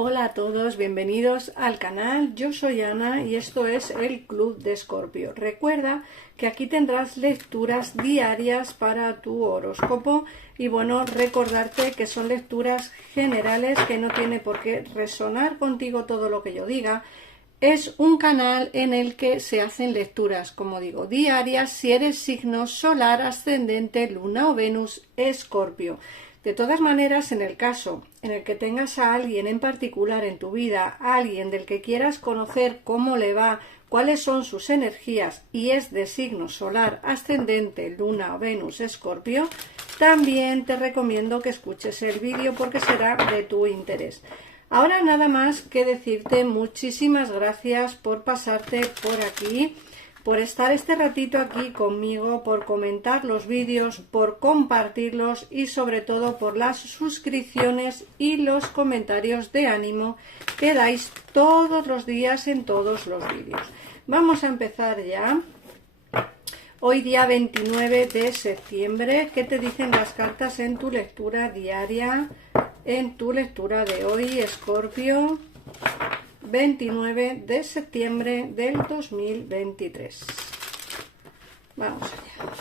Hola a todos, bienvenidos al canal. Yo soy Ana y esto es el Club de Escorpio. Recuerda que aquí tendrás lecturas diarias para tu horóscopo y bueno, recordarte que son lecturas generales, que no tiene por qué resonar contigo todo lo que yo diga. Es un canal en el que se hacen lecturas, como digo, diarias si eres signo solar, ascendente, luna o Venus, Escorpio. De todas maneras, en el caso en el que tengas a alguien en particular en tu vida, a alguien del que quieras conocer cómo le va, cuáles son sus energías y es de signo solar, ascendente, luna o Venus, Escorpio, también te recomiendo que escuches el vídeo porque será de tu interés. Ahora nada más que decirte muchísimas gracias por pasarte por aquí, por estar este ratito aquí conmigo, por comentar los vídeos, por compartirlos y sobre todo por las suscripciones y los comentarios de ánimo que dais todos los días en todos los vídeos. Vamos a empezar ya. Hoy día 29 de septiembre, ¿qué te dicen las cartas en tu lectura diaria? En tu lectura de hoy, Escorpio, 29 de septiembre del 2023. Vamos allá.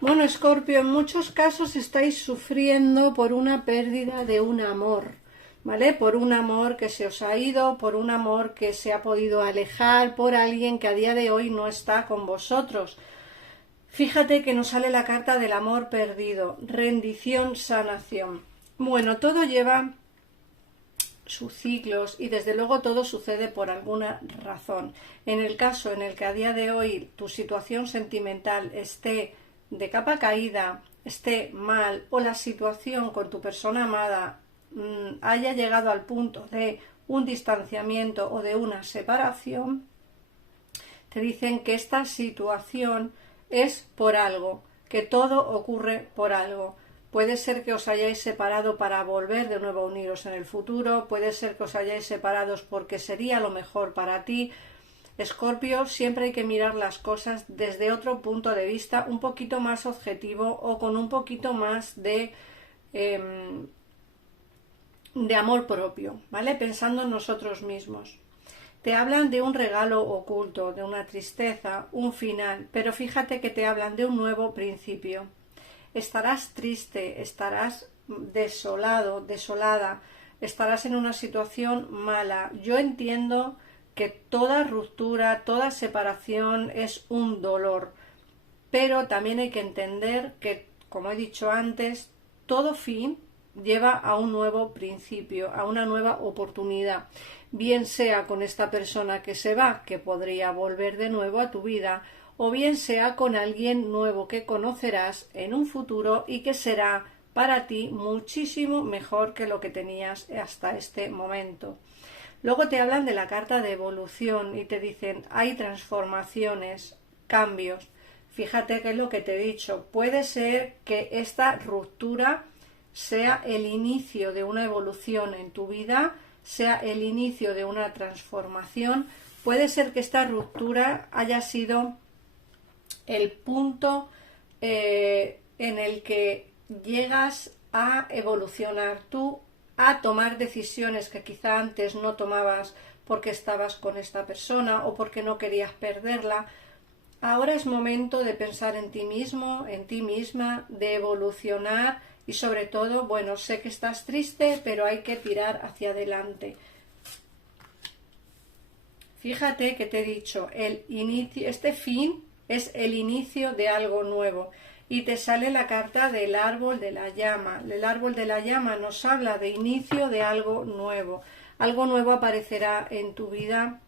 Bueno, Escorpio, en muchos casos estáis sufriendo por una pérdida de un amor, ¿vale? Por un amor que se os ha ido, por un amor que se ha podido alejar, por alguien que a día de hoy no está con vosotros. Fíjate que nos sale la carta del amor perdido, rendición, sanación. Bueno, todo lleva sus ciclos y desde luego todo sucede por alguna razón. En el caso en el que a día de hoy tu situación sentimental esté de capa caída, esté mal o la situación con tu persona amada haya llegado al punto de un distanciamiento o de una separación, te dicen que esta situación es por algo, que todo ocurre por algo. Puede ser que os hayáis separado para volver de nuevo a uniros en el futuro, puede ser que os hayáis separado porque sería lo mejor para ti. Escorpio, siempre hay que mirar las cosas desde otro punto de vista, un poquito más objetivo o con un poquito más de amor propio, ¿vale? Pensando en nosotros mismos. Te hablan de un regalo oculto, de una tristeza, un final, pero fíjate que te hablan de un nuevo principio. Estarás triste, estarás desolado, desolada, estarás en una situación mala. Yo entiendo que toda ruptura, toda separación es un dolor, pero también hay que entender que, como he dicho antes, todo fin lleva a un nuevo principio, a una nueva oportunidad, bien sea con esta persona que se va, que podría volver de nuevo a tu vida, o bien sea con alguien nuevo que conocerás en un futuro y que será para ti muchísimo mejor que lo que tenías hasta este momento. Luego te hablan de la carta de evolución y te dicen hay transformaciones, cambios. Fíjate que es lo que te he dicho, puede ser que esta ruptura sea el inicio de una evolución en tu vida, sea el inicio de una transformación. Puede ser que esta ruptura haya sido el punto en el que llegas a evolucionar tú, a tomar decisiones que quizá antes no tomabas porque estabas con esta persona o porque no querías perderla. Ahora es momento de pensar en ti mismo, en ti misma, de evolucionar y sobre todo, bueno, sé que estás triste, pero hay que tirar hacia adelante. Fíjate que te he dicho, el inicio, este fin es el inicio de algo nuevo. Y te sale la carta del árbol de la llama. El árbol de la llama nos habla de inicio de algo nuevo. Algo nuevo aparecerá en tu vida,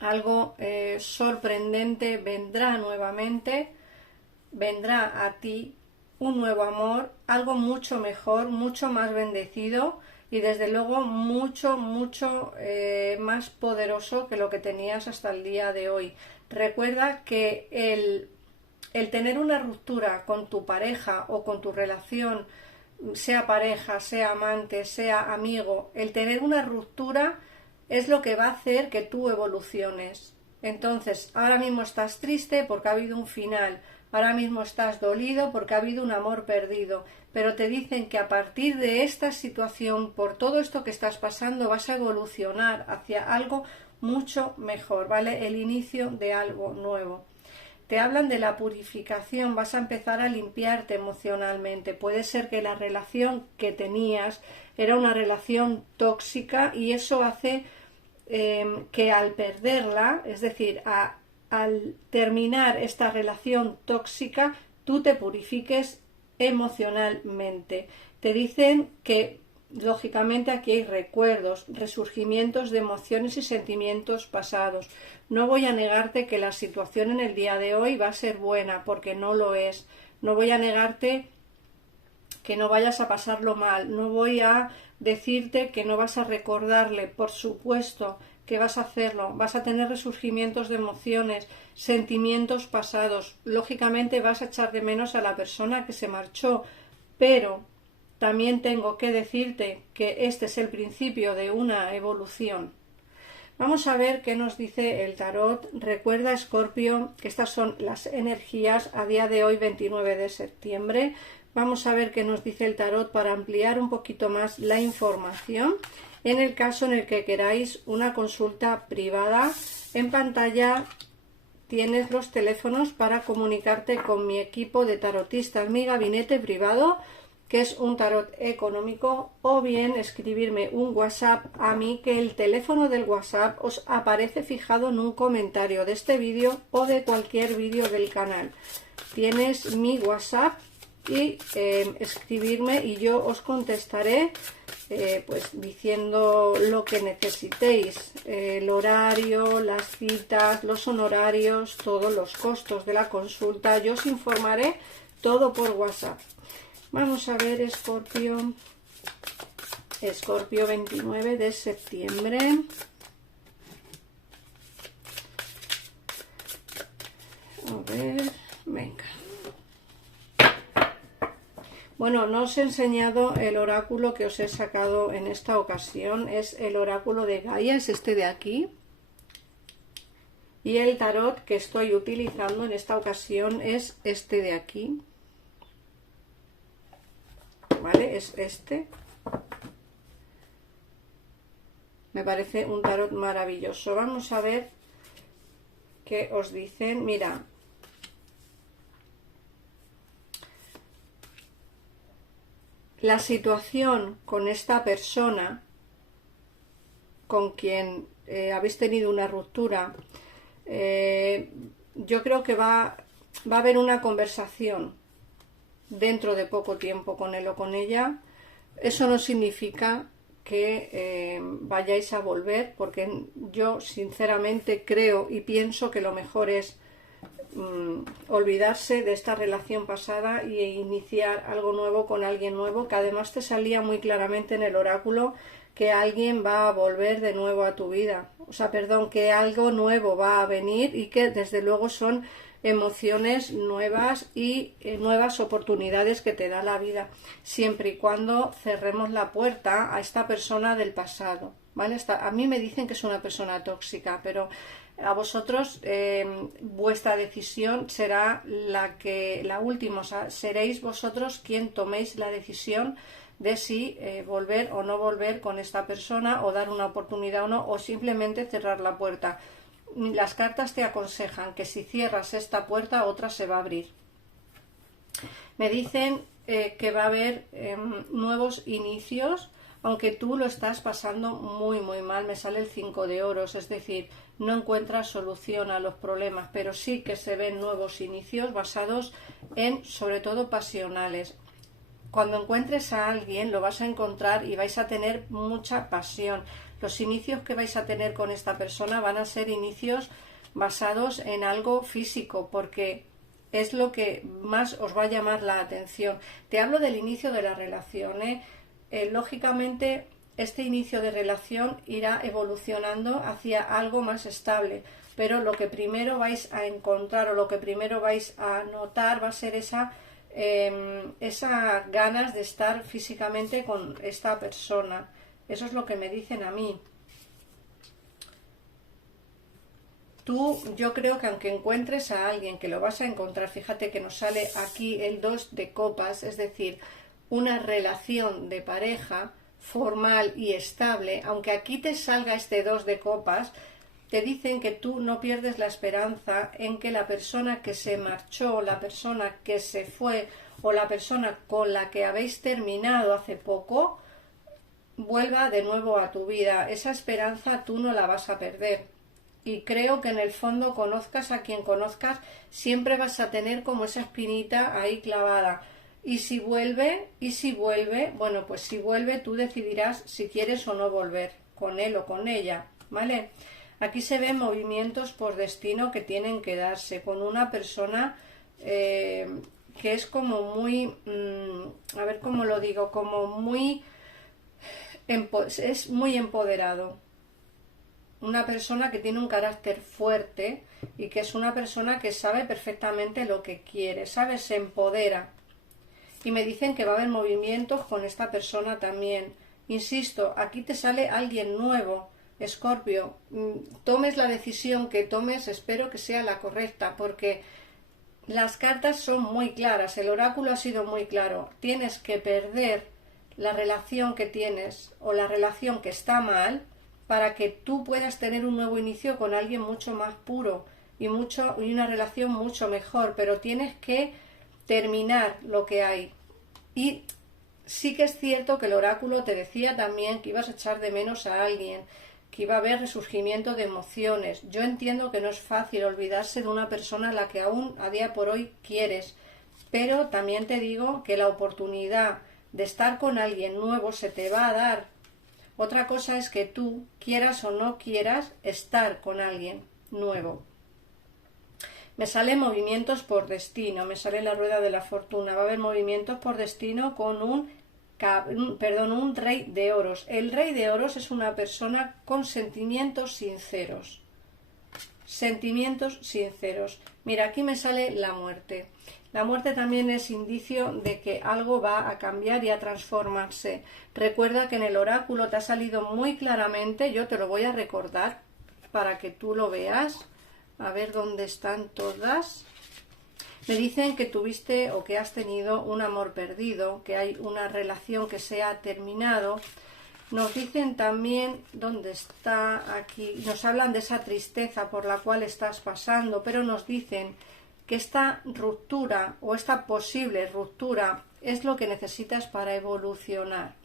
algo sorprendente vendrá nuevamente, vendrá a ti un nuevo amor, algo mucho mejor, mucho más bendecido y desde luego mucho más poderoso que lo que tenías hasta el día de hoy. Recuerda que el tener una ruptura con tu pareja o con tu relación, sea pareja, sea amante, sea amigo, el tener una ruptura es lo que va a hacer que tú evoluciones. Entonces, ahora mismo estás triste porque ha habido un final, ahora mismo estás dolido porque ha habido un amor perdido, pero te dicen que a partir de esta situación, por todo esto que estás pasando, vas a evolucionar hacia algo mucho mejor, ¿vale? El inicio de algo nuevo. Te hablan de la purificación, vas a empezar a limpiarte emocionalmente. Puede ser que la relación que tenías era una relación tóxica y eso hace que al perderla, es decir, al terminar esta relación tóxica, tú te purifiques emocionalmente. Te dicen que lógicamente aquí hay recuerdos, resurgimientos de emociones y sentimientos pasados. No voy a negarte que la situación en el día de hoy va a ser buena, porque no lo es. No voy a negarte que no vayas a pasarlo mal. No voy a decirte que no vas a recordarle. Por supuesto que vas a hacerlo. Vas a tener resurgimientos de emociones, sentimientos pasados. Lógicamente vas a echar de menos a la persona que se marchó, pero también tengo que decirte que este es el principio de una evolución. Vamos a ver qué nos dice el tarot. Recuerda, Escorpio, que estas son las energías a día de hoy, 29 de septiembre. Vamos a ver qué nos dice el tarot para ampliar un poquito más la información. En el caso en el que queráis una consulta privada, en pantalla tienes los teléfonos para comunicarte con mi equipo de tarotistas, mi gabinete privado, que es un tarot económico, o bien escribirme un WhatsApp a mí, que el teléfono del WhatsApp os aparece fijado en un comentario de este vídeo o de cualquier vídeo del canal. Tienes mi WhatsApp y escribirme y yo os contestaré pues diciendo lo que necesitéis, el horario, las citas, los honorarios, todos los costos de la consulta. Yo os informaré todo por WhatsApp. Vamos a ver, Escorpio. Escorpio, 29 de septiembre. A ver, venga. Bueno, no os he enseñado el oráculo que os he sacado en esta ocasión. Es el oráculo de Gaia, es este de aquí. Y el tarot que estoy utilizando en esta ocasión es este de aquí. ¿Vale? Es este. Me parece un tarot maravilloso. Vamos a ver qué os dicen. Mira, la situación con esta persona con quien habéis tenido una ruptura, yo creo que va a haber una conversación dentro de poco tiempo con él o con ella. Eso no significa que vayáis a volver, porque yo sinceramente creo y pienso que lo mejor es olvidarse de esta relación pasada e iniciar algo nuevo con alguien nuevo, que además te salía muy claramente en el oráculo que alguien va a volver de nuevo a tu vida, o sea, perdón, que algo nuevo va a venir y que desde luego son emociones nuevas y nuevas oportunidades que te da la vida, siempre y cuando cerremos la puerta a esta persona del pasado, ¿vale? A mí me dicen que es una persona tóxica, pero a vosotros vuestra decisión será la última, o sea, seréis vosotros quien toméis la decisión de si volver o no volver con esta persona, o dar una oportunidad o no, o simplemente cerrar la puerta. Las cartas te aconsejan que si cierras esta puerta, otra se va a abrir. Me dicen que va a haber nuevos inicios, aunque tú lo estás pasando muy muy mal. Me sale el 5 de oros, es decir, no encuentras solución a los problemas, pero sí que se ven nuevos inicios basados en, sobre todo, pasionales. Cuando encuentres a alguien lo vas a encontrar y vais a tener mucha pasión. Los inicios que vais a tener con esta persona van a ser inicios basados en algo físico, porque es lo que más os va a llamar la atención. Te hablo del inicio de la relación, lógicamente este inicio de relación irá evolucionando hacia algo más estable, pero lo que primero vais a encontrar o lo que primero vais a notar va a ser esas ganas de estar físicamente con esta persona. Eso es lo que me dicen a mí. Tú, yo creo que aunque encuentres a alguien, que lo vas a encontrar, fíjate que nos sale aquí el 2 de copas, es decir, una relación de pareja formal y estable, aunque aquí te salga este 2 de copas, te dicen que tú no pierdes la esperanza en que la persona que se marchó, la persona que se fue o la persona con la que habéis terminado hace poco, vuelva de nuevo a tu vida. Esa esperanza tú no la vas a perder. Y creo que en el fondo, conozcas a quien conozcas, siempre vas a tener como esa espinita ahí clavada. Y si vuelve, bueno, pues si vuelve tú decidirás si quieres o no volver con él o con ella, ¿vale? Aquí se ven movimientos por destino que tienen que darse con una persona que es como muy, a ver cómo lo digo, como muy, es muy empoderado. Una persona que tiene un carácter fuerte y que es una persona que sabe perfectamente lo que quiere, ¿sabes? Se empodera. Y me dicen que va a haber movimientos con esta persona también. Insisto, aquí te sale alguien nuevo, Escorpio. Tomes la decisión que tomes, espero que sea la correcta, porque las cartas son muy claras, el oráculo ha sido muy claro. Tienes que perder la relación que tienes o la relación que está mal para que tú puedas tener un nuevo inicio con alguien mucho más puro y una relación mucho mejor, pero tienes que terminar lo que hay. Y sí que es cierto que el oráculo te decía también que ibas a echar de menos a alguien, que iba a haber resurgimiento de emociones. Yo entiendo que no es fácil olvidarse de una persona a la que aún a día por hoy quieres, pero también te digo que la oportunidad de estar con alguien nuevo se te va a dar. Otra cosa es que tú quieras o no quieras estar con alguien nuevo. Me salen movimientos por destino, me sale la rueda de la fortuna. Va a haber movimientos por destino con un rey de oros. El rey de oros es una persona con sentimientos sinceros. Sentimientos sinceros. Mira, aquí me sale la muerte. La muerte también es indicio de que algo va a cambiar y a transformarse. Recuerda que en el oráculo te ha salido muy claramente, yo te lo voy a recordar para que tú lo veas. A ver dónde están todas. Me dicen que tuviste o que has tenido un amor perdido, que hay una relación que se ha terminado. Nos dicen también dónde está aquí, nos hablan de esa tristeza por la cual estás pasando, pero nos dicen que esta ruptura o esta posible ruptura es lo que necesitas para evolucionar,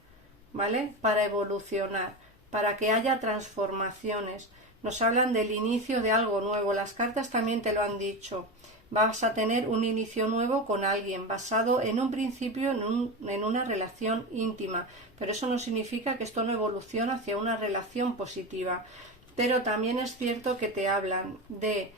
¿vale? Para evolucionar, para que haya transformaciones. Nos hablan del inicio de algo nuevo, las cartas también te lo han dicho. Vas a tener un inicio nuevo con alguien basado en un principio en una relación íntima, pero eso no significa que esto no evolucione hacia una relación positiva. Pero también es cierto que te hablan de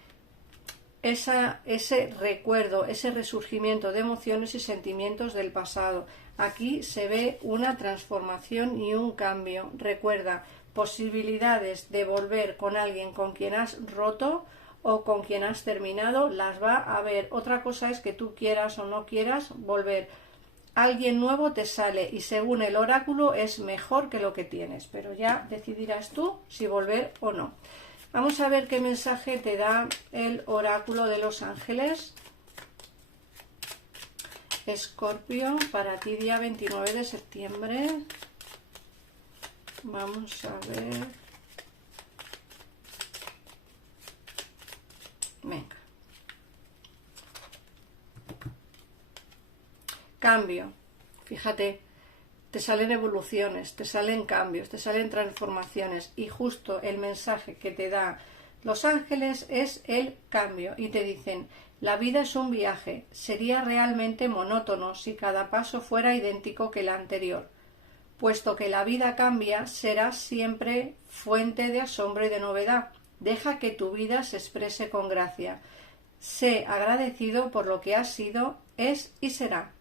ese recuerdo, ese resurgimiento de emociones y sentimientos del pasado. Aquí se ve una transformación y un cambio. Recuerda, posibilidades de volver con alguien con quien has roto o con quien has terminado, las va a haber. Otra cosa es que tú quieras o no quieras volver. Alguien nuevo te sale y según el oráculo es mejor que lo que tienes, pero ya decidirás tú si volver o no. Vamos a ver qué mensaje te da el oráculo de los ángeles. Escorpio, para ti día 29 de septiembre. Vamos a ver. Venga. Cambio. Fíjate, te salen evoluciones, te salen cambios, te salen transformaciones y justo el mensaje que te da los ángeles es el cambio y te dicen, la vida es un viaje, sería realmente monótono si cada paso fuera idéntico que el anterior. Puesto que la vida cambia, será siempre fuente de asombro y de novedad. Deja que tu vida se exprese con gracia. Sé agradecido por lo que has sido, es y será.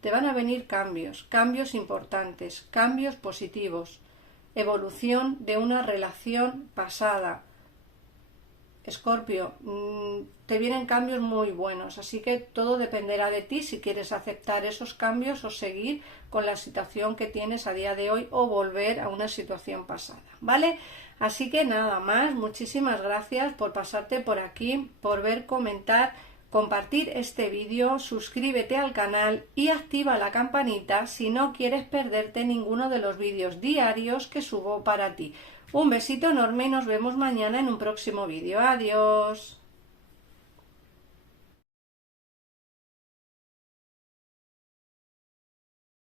Te van a venir cambios, cambios importantes, cambios positivos, evolución de una relación pasada, Escorpio, te vienen cambios muy buenos, así que todo dependerá de ti si quieres aceptar esos cambios o seguir con la situación que tienes a día de hoy o volver a una situación pasada, ¿vale? Así que nada más, muchísimas gracias por pasarte por aquí, por ver, comentar, compartir este vídeo, suscríbete al canal y activa la campanita si no quieres perderte ninguno de los vídeos diarios que subo para ti. Un besito enorme y nos vemos mañana en un próximo vídeo. Adiós.